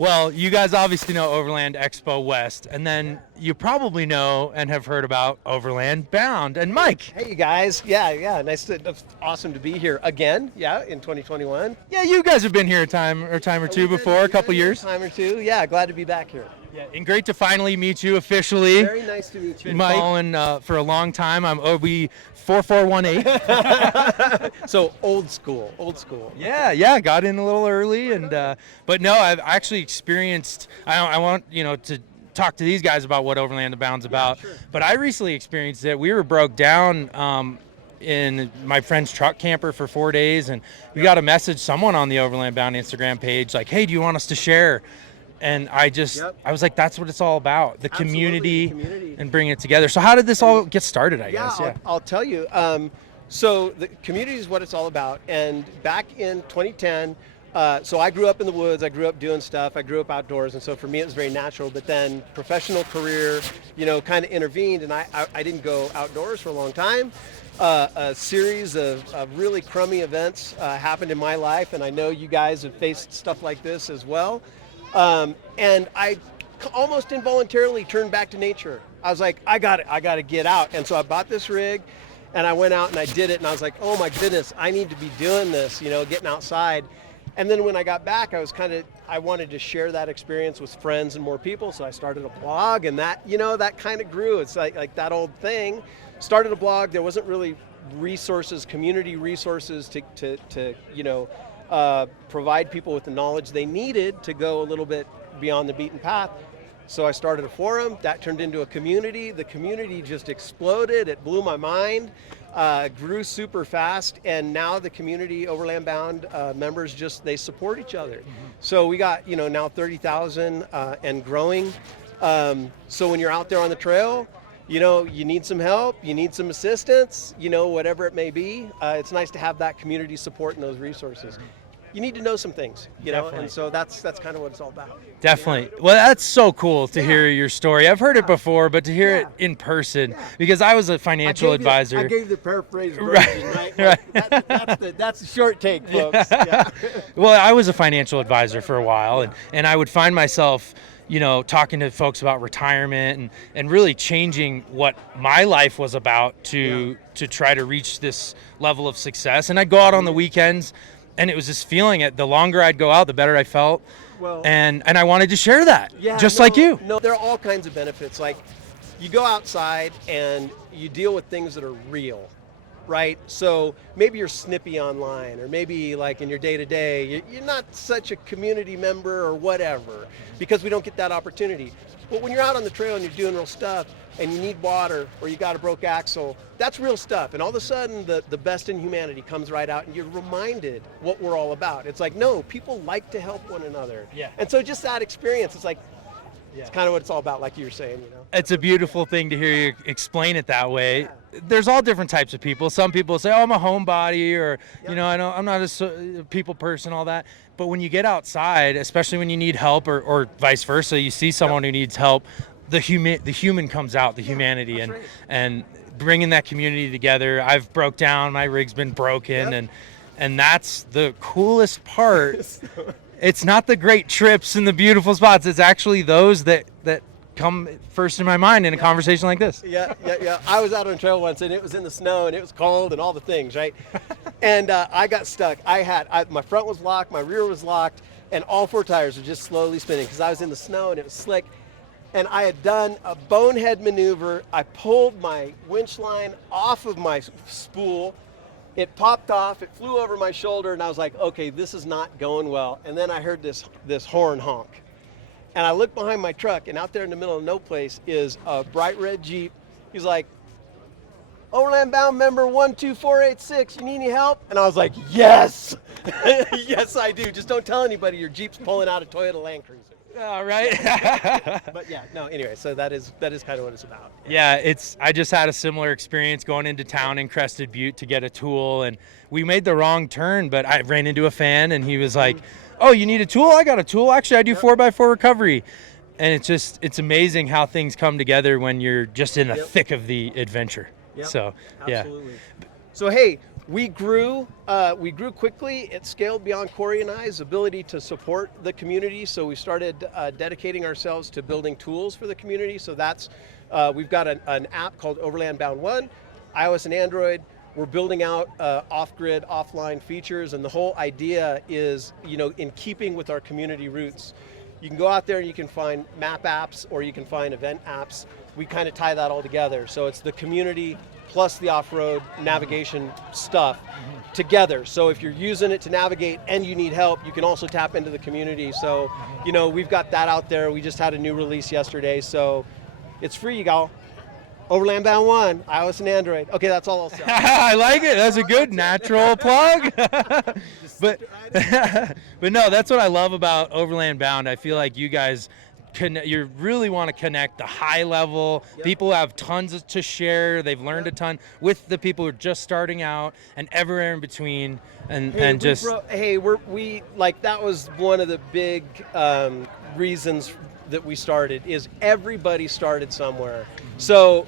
Well, you guys obviously know Overland Expo West, and then you probably know and have heard about Overland Bound. And Mike. Hey, you guys. Yeah. Awesome to be here again. Yeah, in 2021. Yeah, you guys have been here a time or two before, a couple years. A time or two. Yeah, glad to be back here. Yeah, and great to finally meet you officially. Very nice to meet you. Been following for a long time. I'm OB4418. So old school. Yeah, got in a little early, and but no, I've actually experienced. I want to talk to these guys about what Overland Bound's about. Yeah, sure. But I recently experienced it. We were broke down in my friend's truck camper for 4 days, and we got a message, someone on the Overland Bound Instagram page, like, "Hey, do you want us to share?" And I was like, that's what it's all about, the community and bringing it together. So how did this all get started, I guess? Yeah, I'll tell you. So the community is what it's all about. And back in 2010, so I grew up in the woods. I grew up doing stuff. I grew up outdoors. And so for me, it was very natural. But then professional career, kind of intervened. And I didn't go outdoors for a long time. A series of really crummy events happened in my life. And I know you guys have faced stuff like this as well. And I almost involuntarily turned back to nature. I was like, I got to get out. And so I bought this rig and I went out and I did it. And I was like, oh my goodness, I need to be doing this, getting outside. And then when I got back, I wanted to share that experience with friends and more people. So I started a blog, and that kind of grew. It's like that old thing. Started a blog. There wasn't really community resources to provide people with the knowledge they needed to go a little bit beyond the beaten path. So I started a forum that turned into a community. The community just exploded. It blew my mind, grew super fast. And now the community Overland Bound members they support each other. Mm-hmm. So we got, now 30,000 and growing. So when you're out there on the trail, you need some help, you need some assistance, whatever it may be. It's nice to have that community support and those resources. You need to know some things, and so that's kind of what it's all about. Definitely. Well, that's so cool to hear your story. I've heard it before, but to hear it in person, because I was a financial advisor. I gave the paraphrase version, right? That's the short take, folks. Yeah. Well, I was a financial advisor for a while, and I would find myself talking to folks about retirement and really changing what my life was about to try to reach this level of success. And I'd go out on the weekends, and it was this feeling the longer I'd go out, the better I felt. Well, and I wanted to share that, like you. No, there are all kinds of benefits. Like, you go outside and you deal with things that are real, right? So maybe you're snippy online, or maybe like in your day-to-day, you're not such a community member or whatever, because we don't get that opportunity. But when you're out on the trail and you're doing real stuff and you need water, or you got a broke axle, that's real stuff. And all of a sudden the best in humanity comes right out, and you're reminded what we're all about. It's like, no, people like to help one another. Yeah. And so just that experience, it's like, it's kind of what it's all about, like you were saying, It's a beautiful thing to hear you explain it that way. Yeah. There's all different types of people. Some people say, oh, I'm a homebody, or, I'm not a people person, all that. But when you get outside, especially when you need help, or vice versa, you see someone who needs help, the human comes out, the humanity, and bringing that community together. I've broke down, my rig's been broken, and that's the coolest part. It's not the great trips and the beautiful spots. It's actually those that come first in my mind in a conversation like this. Yeah. I was out on a trail once, and it was in the snow, and it was cold, and all the things, right? And I got stuck. My front was locked, my rear was locked, and all four tires were just slowly spinning because I was in the snow and it was slick. And I had done a bonehead maneuver. I pulled my winch line off of my spool. It popped off, it flew over my shoulder, and I was like, okay, this is not going well. And then I heard this horn honk. And I looked behind my truck, and out there in the middle of no place is a bright red Jeep. He's like, Overland Bound member 12486, you need any help? And I was like, yes! Yes, I do. Just don't tell anybody your Jeep's pulling out a Toyota Land Cruiser. All right. But anyway, so that is kind of what it's about. Yeah, I just had a similar experience going into town in Crested Butte to get a tool, and we made the wrong turn, but I ran into a fan, and he was like, oh, you need a tool? I got a tool. Actually, I do 4x4 recovery. And it's amazing how things come together when you're just in the thick of the adventure. Yep. So, absolutely. So, hey, we grew quickly. It scaled beyond Corey and I's ability to support the community. So we started dedicating ourselves to building tools for the community. So that's, we've got an app called Overland Bound 1, iOS and Android. We're building out off-grid, offline features, and the whole idea is, in keeping with our community roots. You can go out there and you can find map apps or you can find event apps. We kind of tie that all together. So it's the community plus the off-road navigation stuff together. So if you're using it to navigate and you need help, you can also tap into the community. So, we've got that out there. We just had a new release yesterday, so it's free, y'all. Overland Bound 1, iOS and Android. Okay, that's all I'll say. I like it. That's a good natural plug. but no, that's what I love about Overland Bound. I feel like you guys you really want to connect the high level. Yep. People have tons to share. They've learned a ton with the people who are just starting out and everywhere in between. And just that was one of the big reasons that we started, is everybody started somewhere. So,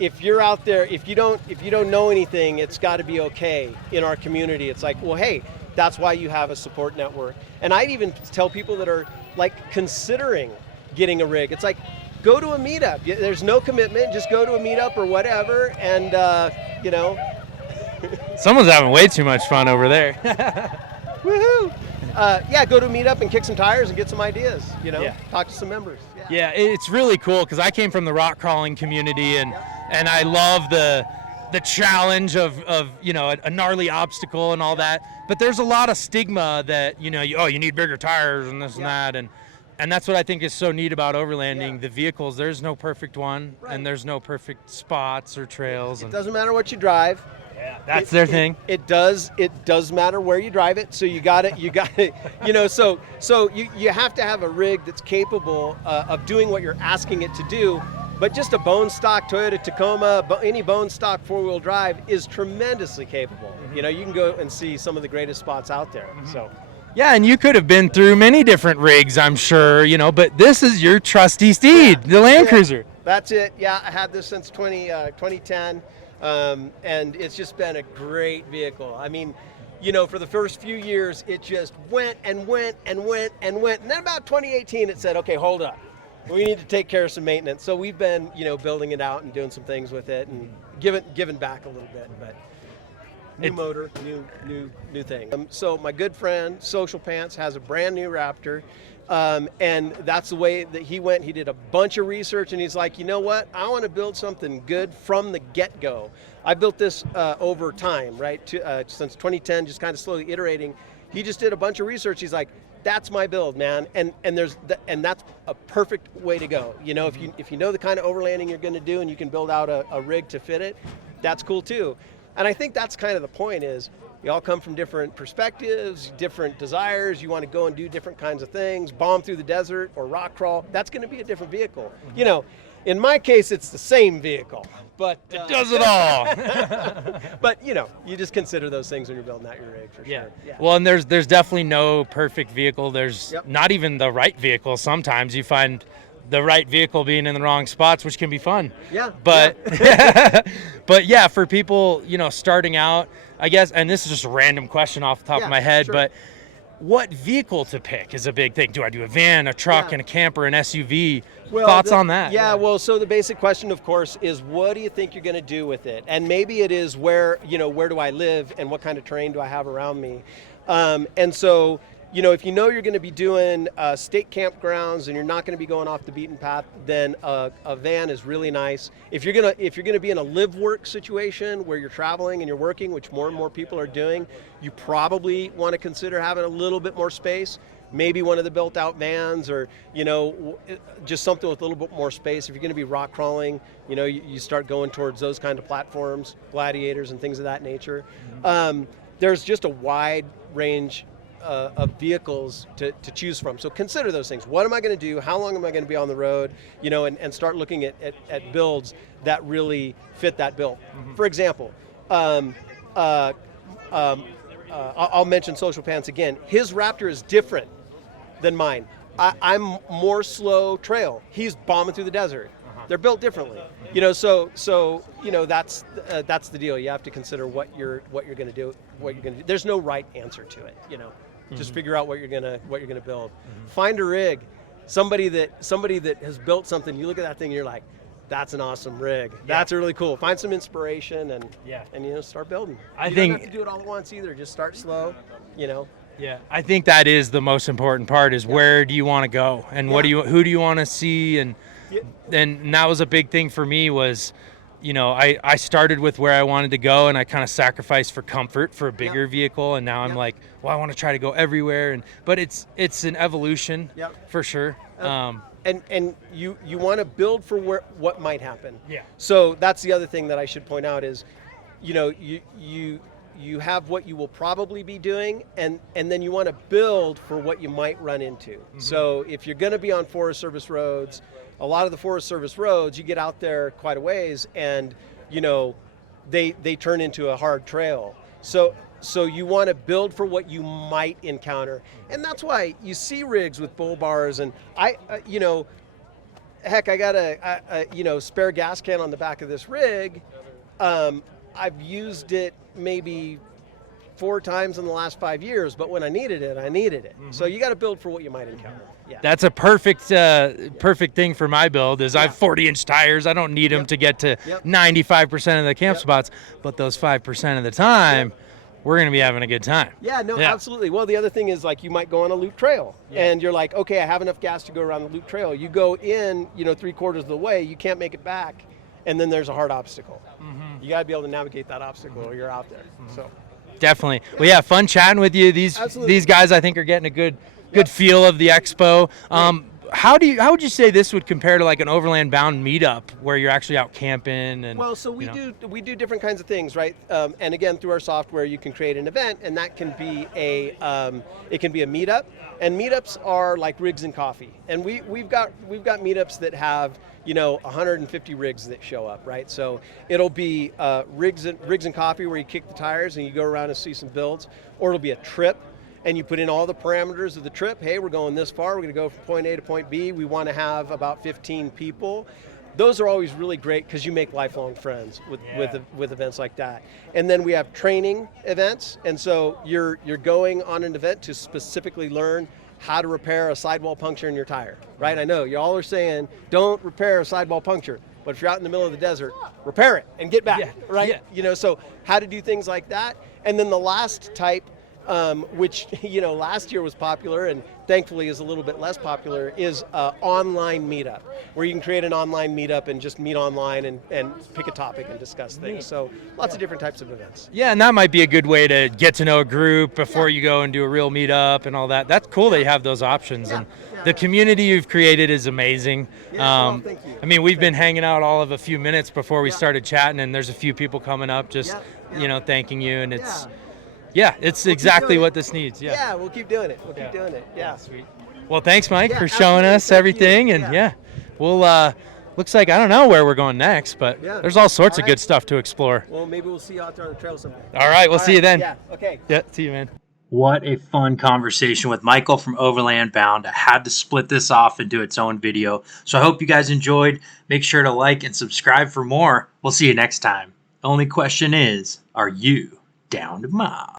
if you're out there, if you don't know anything, it's got to be okay in our community. It's like, well, hey, that's why you have a support network. And I'd even tell people that are considering getting a rig, it's like, go to a meetup. There's no commitment, just go to a meetup or whatever, and Someone's having way too much fun over there. Woohoo! Go to a meetup and kick some tires and get some ideas, talk to some members. Yeah, it's really cool because I came from the rock crawling community and I love the challenge of a gnarly obstacle and all that. But there's a lot of stigma that, you need bigger tires and this and that. And that's what I think is so neat about overlanding. Yeah. The vehicles, there's no perfect one, and there's no perfect spots or trails. It doesn't matter what you drive. Yeah, that's their thing. It does matter where you drive it. So you got it. So you have to have a rig that's capable of doing what you're asking it to do. But just a bone stock Toyota Tacoma, any bone stock 4-wheel drive is tremendously capable. Mm-hmm. You can go and see some of the greatest spots out there. Mm-hmm. So. Yeah, and you could have been through many different rigs, I'm sure, but this is your trusty steed, the Land Cruiser. That's it. Yeah, I had this since 2010. And it's just been a great vehicle. I mean, for the first few years, it just went and went and went and went. And then about 2018, it said, okay, hold up. We need to take care of some maintenance. So we've been, building it out and doing some things with it and giving back a little bit. But new motor, new thing. So my good friend, Social Pants, has a brand new Raptor. And that's the way that he went. He did a bunch of research and he's like, you know what? I want to build something good from the get-go. I built this over time, right? Since 2010, just kind of slowly iterating. He just did a bunch of research. He's like, that's my build, man. And that's a perfect way to go. If you know the kind of overlanding you're going to do and you can build out a rig to fit it, that's cool too. And I think that's kind of the point is, we all come from different perspectives, different desires. You want to go and do different kinds of things, bomb through the desert or rock crawl. That's going to be a different vehicle. In my case, it's the same vehicle, but it does it all. But you just consider those things when you're building out your rig for sure. Yeah. Well, and there's definitely no perfect vehicle. There's not even the right vehicle. Sometimes you find the right vehicle being in the wrong spots, which can be fun. Yeah. But but yeah, for people starting out, I guess, and this is just a random question off the top of my head, sure. But what vehicle to pick is a big thing. Do I do a van, a truck, and a camper, an SUV? Thoughts on that? Yeah, well, so the basic question, of course, is what do you think you're going to do with it? And maybe it is where do I live and what kind of terrain do I have around me? And so, if you're going to be doing state campgrounds and you're not going to be going off the beaten path, then a van is really nice. If you're going to be in a live-work situation where you're traveling and you're working, which more and more people are doing, you probably want to consider having a little bit more space. Maybe one of the built-out vans, or just something with a little bit more space. If you're going to be rock crawling, you start going towards those kind of platforms, gladiators, and things of that nature. There's just a wide range of vehicles to choose from. So consider those things. What am I going to do? How long am I going to be on the road? And start looking at builds that really fit that bill. Mm-hmm. For example, I'll mention Social Pants again. His Raptor is different than mine. I'm more slow trail. He's bombing through the desert. Uh-huh. They're built differently. So that's the deal. You have to consider what you're going to do. There's no right answer to it. Just figure out what you're gonna build. Find a rig, somebody that has built something. You look at that thing, and you're like, that's an awesome rig. That's really cool. Find some inspiration and start building. You don't have to do it all at once either. Just start slow. Yeah, I think that is the most important part. Is where do you want to go, and who do you want to see, and that was a big thing for me. Was I started with where I wanted to go, and I kind of sacrificed for comfort for a bigger vehicle, and now I'm like, well, I want to try to go everywhere, but it's an evolution for sure. And you want to build for what might happen. Yeah. So that's the other thing that I should point out is, you have what you will probably be doing, and then you want to build for what you might run into. So if you're going to be on Forest Service roads, a lot of the Forest Service roads, you get out there quite a ways, and they turn into a hard trail. So you want to build for what you might encounter, and that's why you see rigs with bull bars. And heck, I got a spare gas can on the back of this rig. I've used it maybe 4 times in the last 5 years, but when I needed it. So you got to build for what you might encounter. Yeah. That's a perfect thing for my build. Is I have 40-inch tires. I don't need them to get to 95% of the camp spots, but those 5% of the time, we're going to be having a good time. Yeah, no, absolutely. Well, the other thing is, like, you might go on a loop trail, and you're like, okay, I have enough gas to go around the loop trail. You go in, 3/4 of the way, you can't make it back, and then there's a hard obstacle. You got to be able to navigate that obstacle or you're out there. So definitely. Well, yeah, fun chatting with you. These guys, I think, are getting a good feel of the expo. How would you say this would compare to like an Overland Bound meetup where you're actually out camping? And well, so we do different kinds of things, right? And again, through our software, you can create an event, and that can be a meetup. And meetups are like rigs and coffee. And we've got meetups that have 150 rigs that show up, right? So it'll be rigs and coffee where you kick the tires and you go around and see some builds, or it'll be a trip. And you put in all the parameters of the trip. Hey, we're going this far. We're going to go from point A to point B. We want to have about 15 people. Those are always really great because you make lifelong friends with events like that. And then we have training events. And so you're going on an event to specifically learn how to repair a sidewall puncture in your tire, right? I know you all are saying don't repair a sidewall puncture, but if you're out in the middle of the desert, repair it and get back, right? Yeah. So how to do things like that. And then the last type, which last year was popular and thankfully is a little bit less popular, is online meetup, where you can create an online meetup and just meet online and pick a topic and discuss things. So lots of different types of events. Yeah, and that might be a good way to get to know a group before you go and do a real meetup and all that. That's cool that you have those options. And the community you've created is amazing. Well, thank you. I mean, we've been hanging out all of a few minutes before we started chatting, and there's a few people coming up just thanking you, and it's it's exactly what this needs. Yeah, we'll keep doing it. Keep doing it. Yeah. Sweet. Well, thanks, Mike, for showing us everything. And we'll looks like, I don't know where we're going next, but there's all sorts of good stuff to explore. Well, maybe we'll see you out there on the trail someday. All right, we'll see you then. Yeah, okay. Yeah, see you, man. What a fun conversation with Michael from Overland Bound. I had to split this off and do its own video. So I hope you guys enjoyed. Make sure to like and subscribe for more. We'll see you next time. Only question is, are you down to mob?